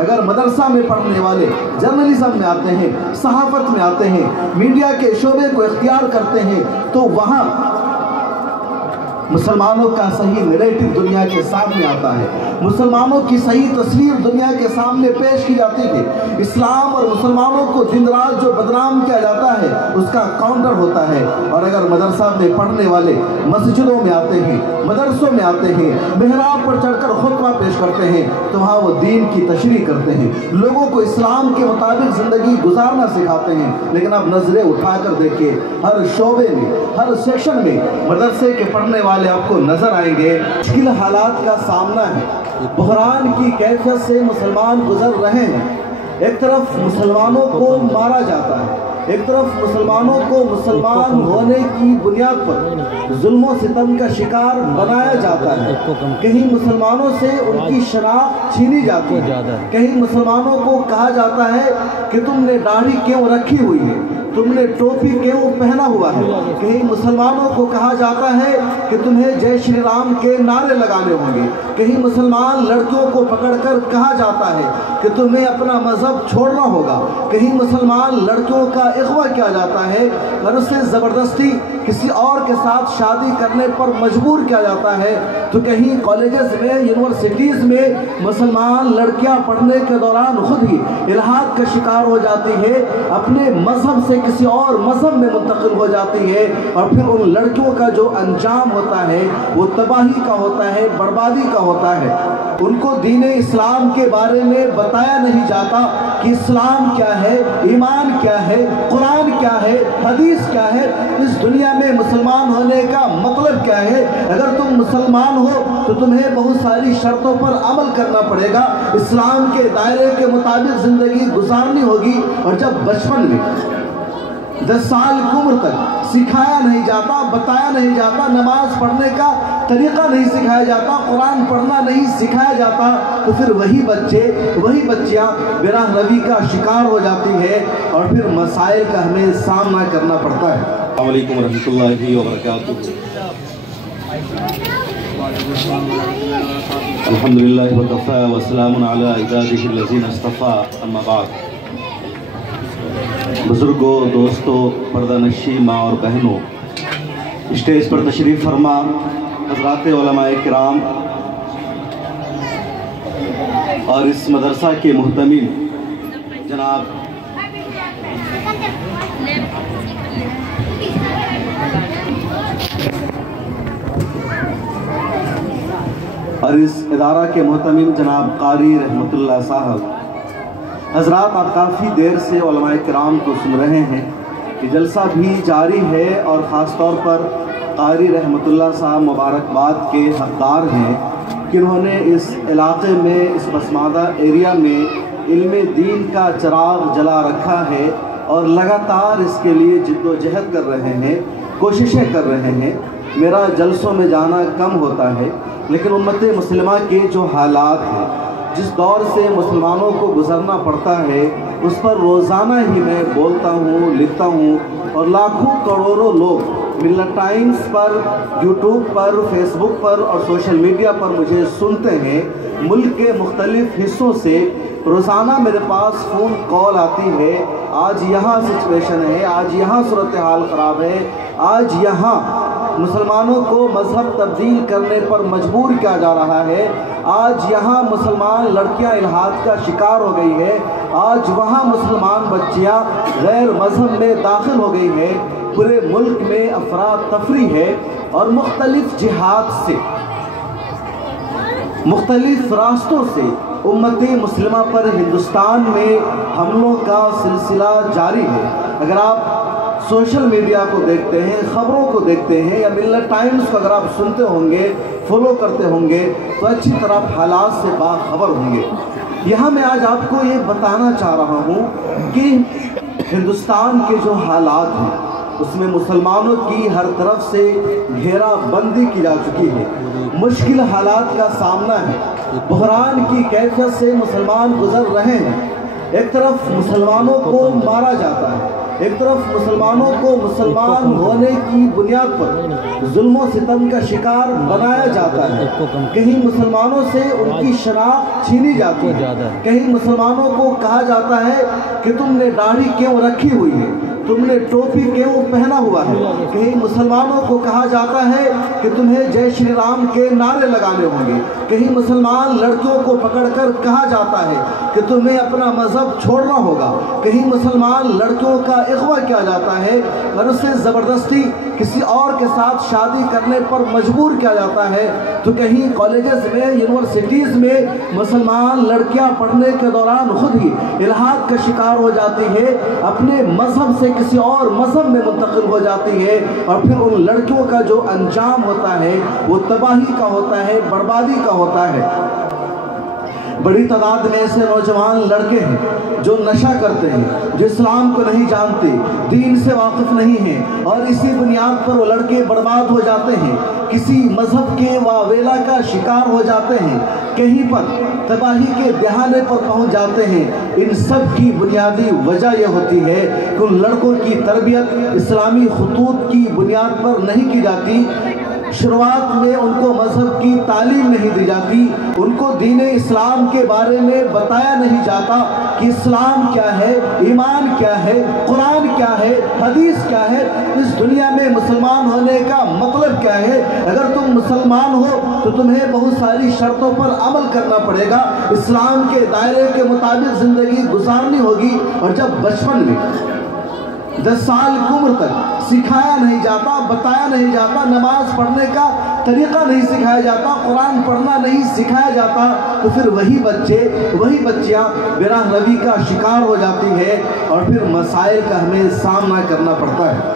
اگر مدرسہ میں پڑھنے والے جرنلزم میں آتے ہیں، صحافت میں آتے ہیں، میڈیا کے شعبے کو اختیار کرتے ہیں، تو وہاں مسلمانوں کا صحیح نیریٹو دنیا کے سامنے آتا ہے، مسلمانوں کی صحیح تصویر دنیا کے سامنے پیش کی جاتی ہے۔ اسلام اور مسلمانوں کو دن رات جو بدنام کیا جاتا ہے اس کا کاؤنٹر ہوتا ہے۔ اور اگر مدرسہ میں پڑھنے والے مسجدوں میں آتے ہیں، مدرسوں میں آتے ہیں، محراب پر چڑھ کر خطبہ پیش کرتے ہیں، تو وہاں وہ دین کی تشریح کرتے ہیں، لوگوں کو اسلام کے مطابق زندگی گزارنا سکھاتے ہیں۔ لیکن اب نظریں اٹھا کر دیکھیں، ہر شعبے میں، ہر سیکشن میں مدرسے کے پڑھنے والے آپ کو نظر آئیں گے۔ مشکل حالات کا سامنا ہے، بحران کی کیفیت سے مسلمان گزر رہے ہیں۔ ایک طرف مسلمانوں کو مارا جاتا ہے، ایک طرف مسلمانوں کو مسلمان ہونے کی بنیاد پر ظلم و ستم کا شکار بنایا جاتا ہے، کہیں مسلمانوں سے ان کی شناخت چھینی جاتی ہے، کہیں مسلمانوں کو کہا جاتا ہے کہ تم نے داڑھی کیوں رکھی ہوئی ہے، تم نے ٹوپی کیوں پہنا ہوا ہے، کہیں مسلمانوں کو کہا جاتا ہے کہ تمہیں جے شری رام کے نعرے لگانے ہوں گے، کہیں مسلمان لڑکیوں کو پکڑ کر کہا جاتا ہے کہ تمہیں اپنا مذہب چھوڑنا ہوگا، کہیں مسلمان لڑکیوں کا اغوا کیا جاتا ہے اور اسے زبردستی کسی اور کے ساتھ شادی کرنے پر مجبور کیا جاتا ہے، تو کہیں کالجز میں، یونیورسٹیز میں مسلمان لڑکیاں پڑھنے کے دوران خود ہی الحاد کا شکار ہو جاتی ہے، اپنے مذہب سے کسی اور مذہب میں منتقل ہو جاتی ہے، اور پھر ان لڑکیوں کا جو انجام ہوتا ہے وہ تباہی کا ہوتا ہے، بربادی کا ہوتا ہے۔ ان کو دین اسلام کے بارے میں بتایا نہیں جاتا کہ اسلام کیا ہے، ایمان کیا ہے، قرآن کیا ہے، حدیث کیا ہے، اس دنیا میں مسلمان ہونے کا مطلب کیا ہے۔ اگر تم مسلمان ہو تو تمہیں بہت ساری شرطوں پر عمل کرنا پڑے گا، اسلام کے دائرے کے مطابق زندگی گزارنی ہوگی۔ اور جب بچپن میں 10 سال کی عمر تک سکھایا نہیں جاتا، بتایا نہیں جاتا، نماز پڑھنے کا طریقہ نہیں سکھایا جاتا، قرآن پڑھنا نہیں سکھایا جاتا، تو پھر وہی بچے، وہی بچیاں براہ روی کا شکار ہو جاتی ہے اور پھر مسائل کا ہمیں سامنا کرنا پڑتا ہے۔ السلام علیکم ورحمۃ اللہ وبرکاتہ۔ الحمدللہ وکفی وسلام علی عبادہ الذین اصطفی، اما بعد۔ بزرگوں، دوستوں، پردہ نشی ماں اور بہنوں، اسٹیج پر تشریف فرما حضرات علماء کرام اور اس مدرسہ کے محتمم جناب اور اس ادارہ کے محتمم جناب قاری رحمت اللہ صاحب، حضرات آپ کافی دیر سے علماء کرام کو سن رہے ہیں، یہ جلسہ بھی جاری ہے، اور خاص طور پر قاری رحمت اللہ صاحب مبارکباد کے حقدار ہیں کہ انہوں نے اس علاقے میں، اس پسماندہ ایریا میں علم دین کا چراغ جلا رکھا ہے، اور لگاتار اس کے لیے جد و جہد کر رہے ہیں، کوششیں کر رہے ہیں۔ میرا جلسوں میں جانا کم ہوتا ہے، لیکن امت مسلمہ کے جو حالات ہیں، جس دور سے مسلمانوں کو گزرنا پڑتا ہے، اس پر روزانہ ہی میں بولتا ہوں، لکھتا ہوں، اور لاکھوں کروڑوں لوگ ملت ٹائمز پر، یوٹیوب پر، فیس بک پر اور سوشل میڈیا پر مجھے سنتے ہیں۔ ملک کے مختلف حصوں سے روزانہ میرے پاس فون کال آتی ہے، آج یہاں سچویشن ہے، آج یہاں صورتحال خراب ہے، آج یہاں مسلمانوں کو مذہب تبدیل کرنے پر مجبور کیا جا رہا ہے، آج یہاں مسلمان لڑکیاں الحاد کا شکار ہو گئی ہے، آج وہاں مسلمان بچیاں غیر مذہب میں داخل ہو گئی ہیں۔ پورے ملک میں افراتفری ہے، اور مختلف جہات سے، مختلف راستوں سے امت مسلمہ پر ہندوستان میں حملوں کا سلسلہ جاری ہے۔ اگر آپ سوشل میڈیا کو دیکھتے ہیں، خبروں کو دیکھتے ہیں، یا ملت ٹائمز کو اگر آپ سنتے ہوں گے، فالو کرتے ہوں گے، تو اچھی طرح حالات سے باخبر ہوں گے۔ یہاں میں آج آپ کو یہ بتانا چاہ رہا ہوں کہ ہندوستان کے جو حالات ہیں اس میں مسلمانوں کی ہر طرف سے گھیرا بندی کی جا چکی ہے، مشکل حالات کا سامنا ہے، بحران کی کیفیت سے مسلمان گزر رہے ہیں۔ ایک طرف مسلمانوں کو مارا جاتا ہے، ایک طرف مسلمانوں کو مسلمان ہونے کی بنیاد پر ظلم و ستم کا شکار بنایا جاتا ہے، کہیں مسلمانوں سے ان کی شناخت چھینی جاتی ہے، کہیں مسلمانوں کو کہا جاتا ہے کہ تم نے داڑھی کیوں رکھی ہوئی ہے، تم نے ٹوپی کیوں پہنا ہوا ہے، کہیں مسلمانوں کو کہا جاتا ہے کہ تمہیں جے شری رام کے نعرے لگانے ہوں گے، کہیں مسلمان لڑکیوں کو پکڑ کر کہا جاتا ہے کہ تمہیں اپنا مذہب چھوڑنا ہوگا، کہیں مسلمان لڑکیوں کا اغوا کیا جاتا ہے اور اسے زبردستی کسی اور کے ساتھ شادی کرنے پر مجبور کیا جاتا ہے، تو کہیں کالجز میں یونیورسٹیز میں مسلمان لڑکیاں پڑھنے کے دوران خود ہی الحاد کا شکار ہو جاتی ہے، اپنے مذہب سے کسی اور مذہب میں منتقل ہو جاتی ہے، اور پھر ان لڑکیوں کا جو انجام ہوتا ہے وہ تباہی کا ہوتا ہے، بربادی کا ہوتا ہے۔ بڑی تعداد میں ایسے نوجوان لڑکے ہیں جو نشہ کرتے ہیں، جو اسلام کو نہیں جانتے، دین سے واقف نہیں ہیں، اور اسی بنیاد پر وہ لڑکے برباد ہو جاتے ہیں، کسی مذہب کے واویلا کا شکار ہو جاتے ہیں، کہیں پر تباہی کے دہانے پر پہنچ جاتے ہیں۔ ان سب کی بنیادی وجہ یہ ہوتی ہے کہ ان لڑکوں کی تربیت اسلامی خطوط کی بنیاد پر نہیں کی جاتی، شروعات میں ان کو مذہب کی تعلیم نہیں دی جاتی، ان کو دین اسلام کے بارے میں بتایا نہیں جاتا کہ اسلام کیا ہے، ایمان کیا ہے، قرآن کیا ہے، حدیث کیا ہے، اس دنیا میں مسلمان ہونے کا مطلب کیا ہے۔ اگر تم مسلمان ہو تو تمہیں بہت ساری شرطوں پر عمل کرنا پڑے گا، اسلام کے دائرے کے مطابق زندگی گزارنی ہوگی، اور جب بچپن میں 10 سال کی عمر تک سکھایا نہیں جاتا، بتایا نہیں جاتا، نماز پڑھنے کا طریقہ نہیں سکھایا جاتا، قرآن پڑھنا نہیں سکھایا جاتا، تو پھر وہی بچے، وہی بچیاں براہ روی کا شکار ہو جاتی ہے، اور پھر مسائل کا ہمیں سامنا کرنا پڑتا ہے۔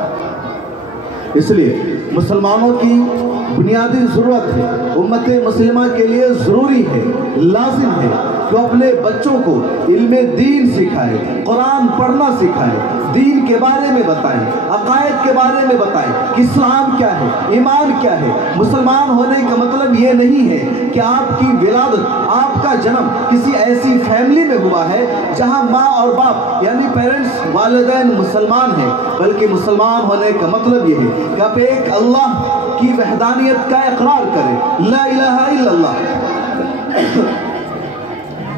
اس لیے مسلمانوں کی بنیادی ضرورت ہے، امت مسلمہ کے لیے ضروری ہے، لازم ہے کہ اپنے بچوں کو علم دین سکھائے، قرآن پڑھنا سکھائے، دین کے بارے میں بتائیں، عقائد کے بارے میں بتائیں کہ اسلام کیا ہے، ایمان کیا ہے۔ مسلمان ہونے کا مطلب یہ نہیں ہے کہ آپ کی ولادت، آپ کا جنم کسی ایسی فیملی میں ہوا ہے جہاں ماں اور باپ یعنی پیرنٹس، والدین مسلمان ہیں، بلکہ مسلمان ہونے کا مطلب یہ ہے کہ آپ ایک اللہ کی وحدانیت کا اقرار کریں، لا الہ الا اللہ۔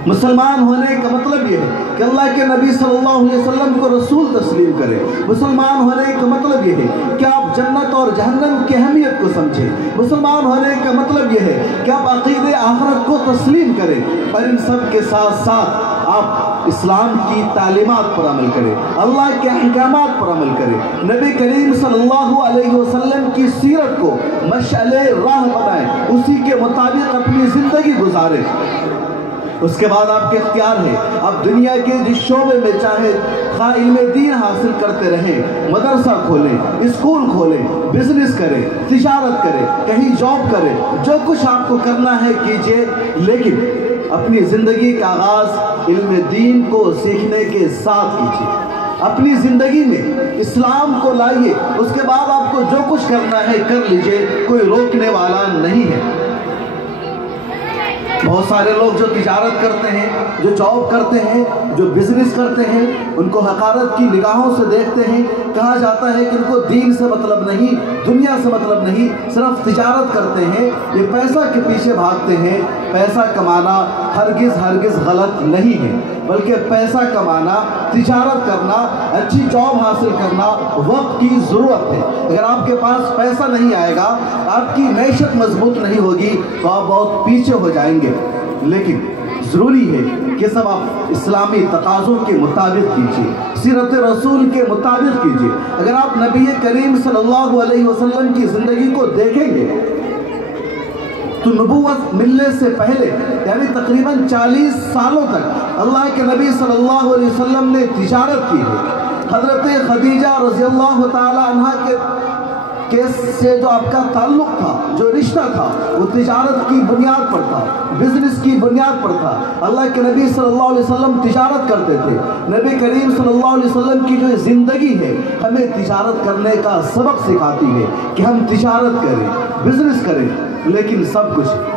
مسلمان ہونے کا مطلب یہ ہے کہ اللہ کے نبی صلی اللہ علیہ وسلم کو رسول تسلیم کریں۔ مسلمان ہونے کا مطلب یہ ہے کہ آپ جنت اور جہنم کی اہمیت کو سمجھیں۔ مسلمان ہونے کا مطلب یہ ہے کہ آپ عقیدہ آخرت کو تسلیم کریں، اور ان سب کے ساتھ ساتھ آپ اسلام کی تعلیمات پر عمل کریں، اللہ کے احکامات پر عمل کریں، نبی کریم صلی اللہ علیہ وسلم کی سیرت کو مشعل راہ بنائیں، اسی کے مطابق اپنی زندگی گزاریں۔ اس کے بعد آپ کے اختیار ہے، آپ دنیا کے جس شعبے میں چاہے خواہ علم دین حاصل کرتے رہیں، مدرسہ کھولیں، اسکول کھولیں، بزنس کریں، تجارت کریں، کہیں جاب کریں، جو کچھ آپ کو کرنا ہے کیجئے، لیکن اپنی زندگی کا آغاز علم دین کو سیکھنے کے ساتھ کیجئے۔ اپنی زندگی میں اسلام کو لائیے، اس کے بعد آپ کو جو کچھ کرنا ہے کر لیجئے، کوئی روکنے والا نہیں ہے۔ بہت سارے لوگ جو تجارت کرتے ہیں، جو جاب کرتے ہیں، جو بزنس کرتے ہیں، ان کو حقارت کی نگاہوں سے دیکھتے ہیں، کہا جاتا ہے کہ ان کو دین سے مطلب نہیں، دنیا سے مطلب نہیں، صرف تجارت کرتے ہیں، یہ پیسہ کے پیچھے بھاگتے ہیں۔ پیسہ کمانا ہرگز غلط نہیں ہے، بلکہ پیسہ کمانا، تجارت کرنا، اچھی جاب حاصل کرنا وقت کی ضرورت ہے۔ اگر آپ کے پاس پیسہ نہیں آئے گا، آپ کی معیشت مضبوط نہیں ہوگی، تو آپ بہت پیچھے ہو جائیں گے۔ لیکن ضروری ہے کہ سب آپ اسلامی تقاضوں کے مطابق کیجیے، سیرت رسول کے مطابق کیجیے۔ اگر آپ نبی کریم صلی اللہ علیہ وسلم کی زندگی کو دیکھیں گے تو نبوت ملنے سے پہلے یعنی تقریباً 40 سالوں تک اللہ کے نبی صلی اللہ علیہ وسلم نے تجارت کی ہے۔ حضرت خدیجہ رضی اللہ تعالی عنہ کے سے جو آپ کا تعلق تھا، جو رشتہ تھا، وہ تجارت کی بنیاد پر تھا، بزنس کی بنیاد پر تھا۔ اللہ کے نبی صلی اللہ علیہ وسلم تجارت کرتے تھے۔ نبی کریم صلی اللہ علیہ وسلم کی جو زندگی ہے ہمیں تجارت کرنے کا سبق سکھاتی ہے کہ ہم تجارت کریں، بزنس کریں، لیکن سب کچھ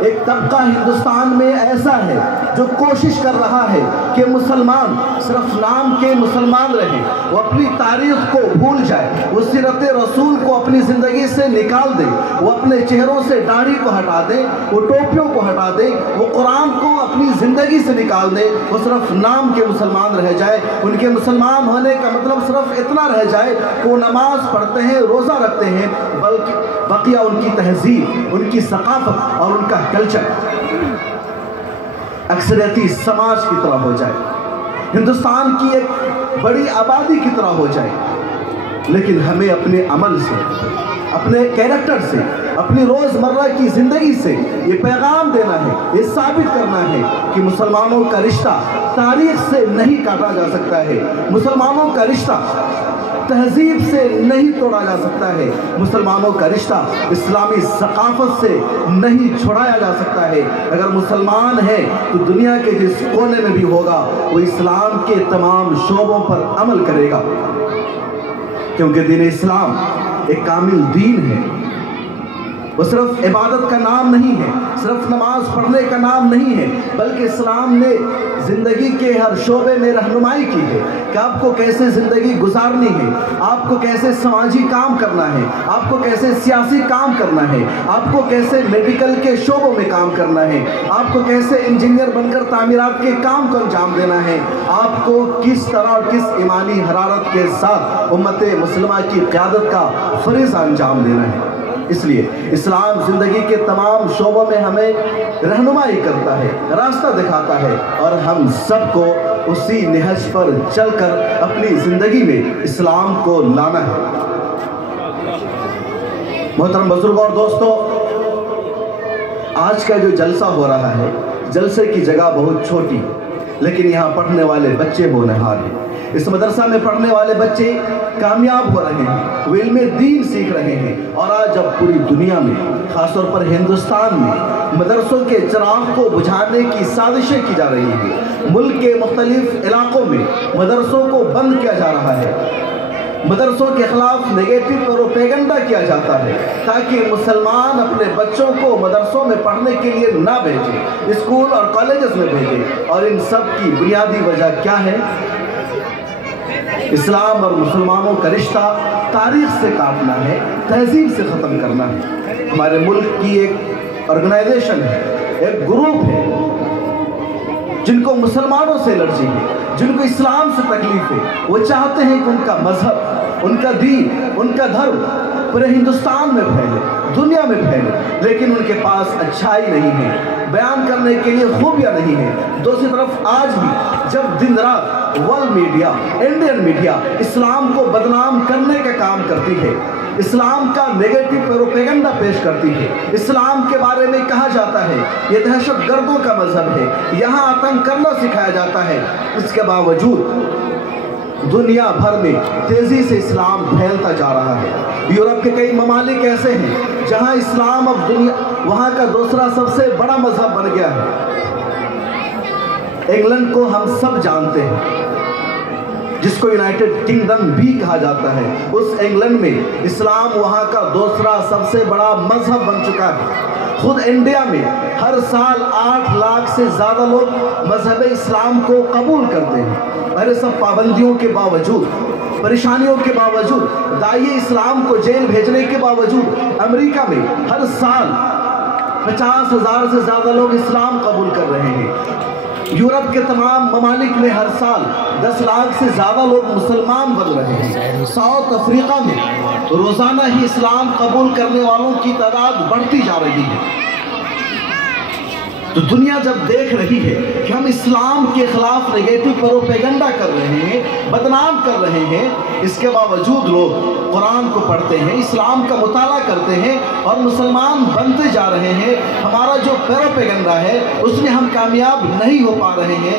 ایک طبقہ ہندوستان میں ایسا ہے جو کوشش کر رہا ہے کہ مسلمان صرف نام کے مسلمان رہیں، وہ اپنی تاریخ کو بھول جائے، وہ سیرت رسول کو اپنی زندگی سے نکال دے، وہ اپنے چہروں سے داڑھی کو ہٹا دے، وہ ٹوپیوں کو ہٹا دے، وہ قرآن کو اپنی زندگی سے نکال دے، وہ صرف نام کے مسلمان رہ جائے۔ ان کے مسلمان ہونے کا مطلب صرف اتنا رہ جائے کہ وہ نماز پڑھتے ہیں، روزہ رکھتے ہیں، بلکہ بقیہ ان کی تہذیب، ان کی ثقافت اور ان کا کلچر اکثریتی سماج کی طرح ہو جائے، ہندوستان کی ایک بڑی آبادی کی طرح ہو جائے۔ لیکن ہمیں اپنے عمل سے، اپنے کیریکٹر سے، اپنی روزمرہ کی زندگی سے یہ پیغام دینا ہے، یہ ثابت کرنا ہے کہ مسلمانوں کا رشتہ تاریخ سے نہیں کاٹا جا سکتا ہے، مسلمانوں کا رشتہ تہذیب سے نہیں توڑا جا سکتا ہے، مسلمانوں کا رشتہ اسلامی ثقافت سے نہیں چھڑایا جا سکتا ہے۔ اگر مسلمان ہے تو دنیا کے جس کونے میں بھی ہوگا وہ اسلام کے تمام شعبوں پر عمل کرے گا، کیونکہ دین اسلام ایک کامل دین ہے۔ وہ صرف عبادت کا نام نہیں ہے، صرف نماز پڑھنے کا نام نہیں ہے، بلکہ اسلام نے زندگی کے ہر شعبے میں رہنمائی کی ہے کہ آپ کو کیسے زندگی گزارنی ہے، آپ کو کیسے سماجی کام کرنا ہے، آپ کو کیسے سیاسی کام کرنا ہے، آپ کو کیسے میڈیکل کے شعبوں میں کام کرنا ہے، آپ کو کیسے انجینئر بن کر تعمیرات کے کام کو انجام دینا ہے، آپ کو کس طرح اور کس ایمانی حرارت کے ساتھ امت مسلمہ کی قیادت کا فریضہ انجام دینا ہے۔ اس لیے اسلام زندگی کے تمام شعبوں میں ہمیں رہنمائی کرتا ہے، راستہ دکھاتا ہے، اور ہم سب کو اسی نہج پر چل کر اپنی زندگی میں اسلام کو لانا ہے۔ محترم بزرگوں اور دوستوں، آج کا جو جلسہ ہو رہا ہے، جلسے کی جگہ بہت چھوٹی، لیکن یہاں پڑھنے والے بچے ہونہار ہیں۔ اس مدرسہ میں پڑھنے والے بچے کامیاب ہو رہے ہیں، وہ علم دین سیکھ رہے ہیں، اور آج جب پوری دنیا میں، خاص طور پر ہندوستان میں، مدرسوں کے چراغ کو بجھانے کی سازشیں کی جا رہی ہیں، ملک کے مختلف علاقوں میں مدرسوں کو بند کیا جا رہا ہے، مدرسوں کے خلاف نیگیٹو پروپیگنڈا کیا جاتا ہے تاکہ مسلمان اپنے بچوں کو مدرسوں میں پڑھنے کے لیے نہ بھیجیں، اسکول اور کالجز میں بھیجیں۔ اور ان سب کی بنیادی وجہ کیا ہے؟ اسلام اور مسلمانوں کا رشتہ تاریخ سے کاٹنا ہے، تہذیب سے ختم کرنا ہے۔ ہمارے ملک کی ایک آرگنائزیشن ہے، ایک گروپ ہے جن کو مسلمانوں سے الرجی ہے، جن کو اسلام سے تکلیف ہے، وہ چاہتے ہیں کہ ان کا مذہب، ان کا دین، ان کا دھرم پورے ہندوستان میں پھیلے، دنیا میں پھیلے، لیکن ان کے پاس اچھائی نہیں ہے، بیان کرنے کے لیے خوبیاں نہیں ہیں۔ دوسری طرف آج بھی جب دن رات ورلڈ میڈیا، انڈین میڈیا اسلام کو بدنام کرنے کا کام کرتی ہے، اسلام کا نیگیٹو پروپیگنڈا پیش کرتی ہے، اسلام کے بارے میں کہا جاتا ہے یہ دہشت گردوں کا مذہب ہے، یہاں آتنک کرنا سکھایا جاتا ہے، اس کے باوجود دنیا بھر میں تیزی سے اسلام پھیلتا جا رہا ہے۔ یورپ کے کئی ممالک ایسے ہیں جہاں اسلام اب دنیا وہاں کا دوسرا سب سے بڑا مذہب بن گیا ہے۔ انگلینڈ کو ہم سب جانتے ہیں، جس کو یونائٹڈ کنگڈم بھی کہا جاتا ہے، اس انگلینڈ میں اسلام وہاں کا دوسرا سب سے بڑا مذہب بن چکا ہے۔ خود انڈیا میں ہر سال 8 لاکھ سے زیادہ لوگ مذہب اسلام کو قبول کرتے ہیں۔ پہلے سب پابندیوں کے باوجود، پریشانیوں کے باوجود، داعی اسلام کو جیل بھیجنے کے باوجود امریکہ میں ہر سال 50,000 سے زیادہ لوگ اسلام قبول کر رہے ہیں۔ یورپ کے تمام ممالک میں ہر سال 10 لاکھ سے زیادہ لوگ مسلمان بن رہے ہیں۔ ساؤتھ افریقہ میں روزانہ ہی اسلام قبول کرنے والوں کی تعداد بڑھتی جا رہی ہے۔ تو دنیا جب دیکھ رہی ہے کہ ہم اسلام کے خلاف نیگیٹو پروپیگنڈا کر رہے ہیں، بدنام کر رہے ہیں، اس کے باوجود لوگ قرآن کو پڑھتے ہیں، اسلام کا مطالعہ کرتے ہیں اور مسلمان بنتے جا رہے ہیں، ہمارا جو پروپیگنڈا ہے اس میں ہم کامیاب نہیں ہو پا رہے ہیں،